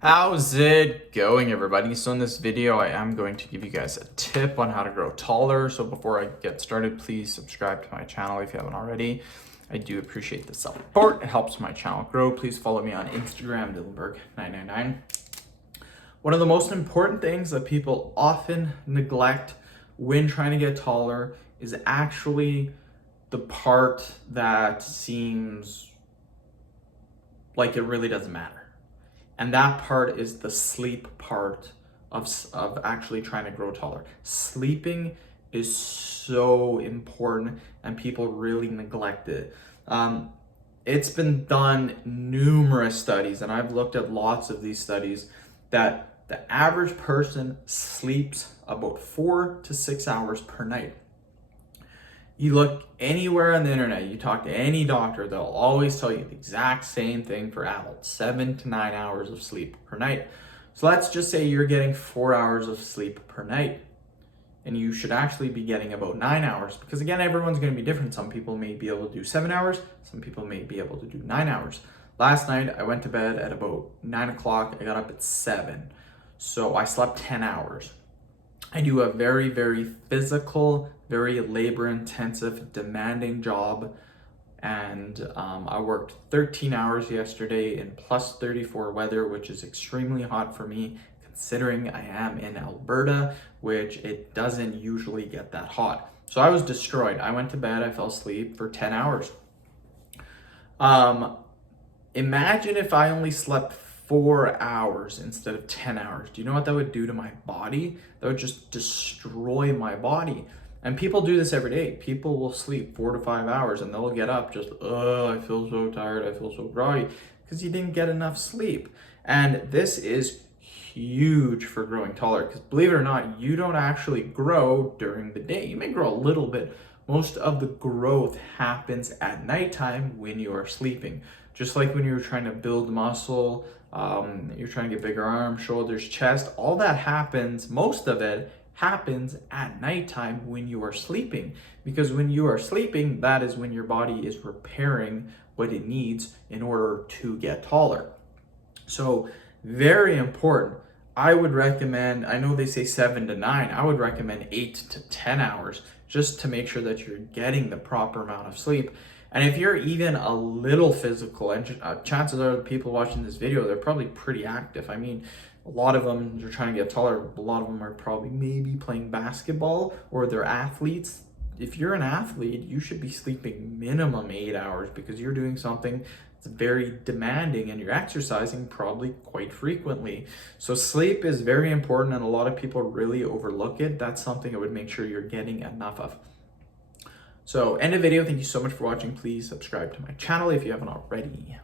How's it going, everybody? So in this video, I am going to give you guys a tip on how to grow taller. So before I get started, please subscribe to my channel if you haven't already. I do appreciate the support. It helps my channel grow. Please follow me on Instagram, Dillenberg999. One of the most important things that people often neglect when trying to get taller is actually the part that seems like it really doesn't matter. And that part is the sleep part of actually trying to grow taller. Sleeping is so important and people really neglect it. It's been done numerous studies, and I've looked at lots of these studies, that the average person sleeps about 4 to 6 hours per night. You look anywhere on the internet, you talk to any doctor, they'll always tell you the exact same thing for adults, 7 to 9 hours of sleep per night. So let's just say you're getting 4 hours of sleep per night, and you should actually be getting about 9 hours, because again, everyone's going to be different. Some people may be able to do 7 hours, some people may be able to do 9 hours. Last night, I went to bed at about 9 o'clock, I got up at 7, so I slept 10 hours. I do a very, very physical, very labor-intensive, demanding job, and I worked 13 hours yesterday in plus 34 weather, which is extremely hot for me, considering I am in Alberta, which it doesn't usually get that hot. So I was destroyed. I went to bed, I fell asleep for 10 hours. Imagine if I only slept 4 hours instead of 10 hours. Do you know what that would do to my body? That would just destroy my body. And people do this every day. People will sleep 4 to 5 hours and they'll get up just, I feel so tired, I feel so groggy, because you didn't get enough sleep. And this is huge for growing taller, because believe it or not, you don't actually grow during the day. You may grow a little bit. Most of the growth happens at nighttime when you are sleeping. Just like when you're trying to build muscle, you're trying to get bigger arms, shoulders, chest, all that happens, most of it happens at nighttime when you are sleeping. Because when you are sleeping, that is when your body is repairing what it needs in order to get taller. So very important. I would recommend, I know they say 7 to 9, I would recommend 8 to 10 hours just to make sure that you're getting the proper amount of sleep. And if you're even a little physical, and chances are the people watching this video, they're probably pretty active. I mean, a lot of them are trying to get taller. A lot of them are probably maybe playing basketball, or they're athletes. If you're an athlete, you should be sleeping minimum 8 hours, because you're doing something that's very demanding and you're exercising probably quite frequently. So sleep is very important, and a lot of people really overlook it. That's something I would make sure you're getting enough of. So end of video. Thank you so much for watching. Please subscribe to my channel if you haven't already.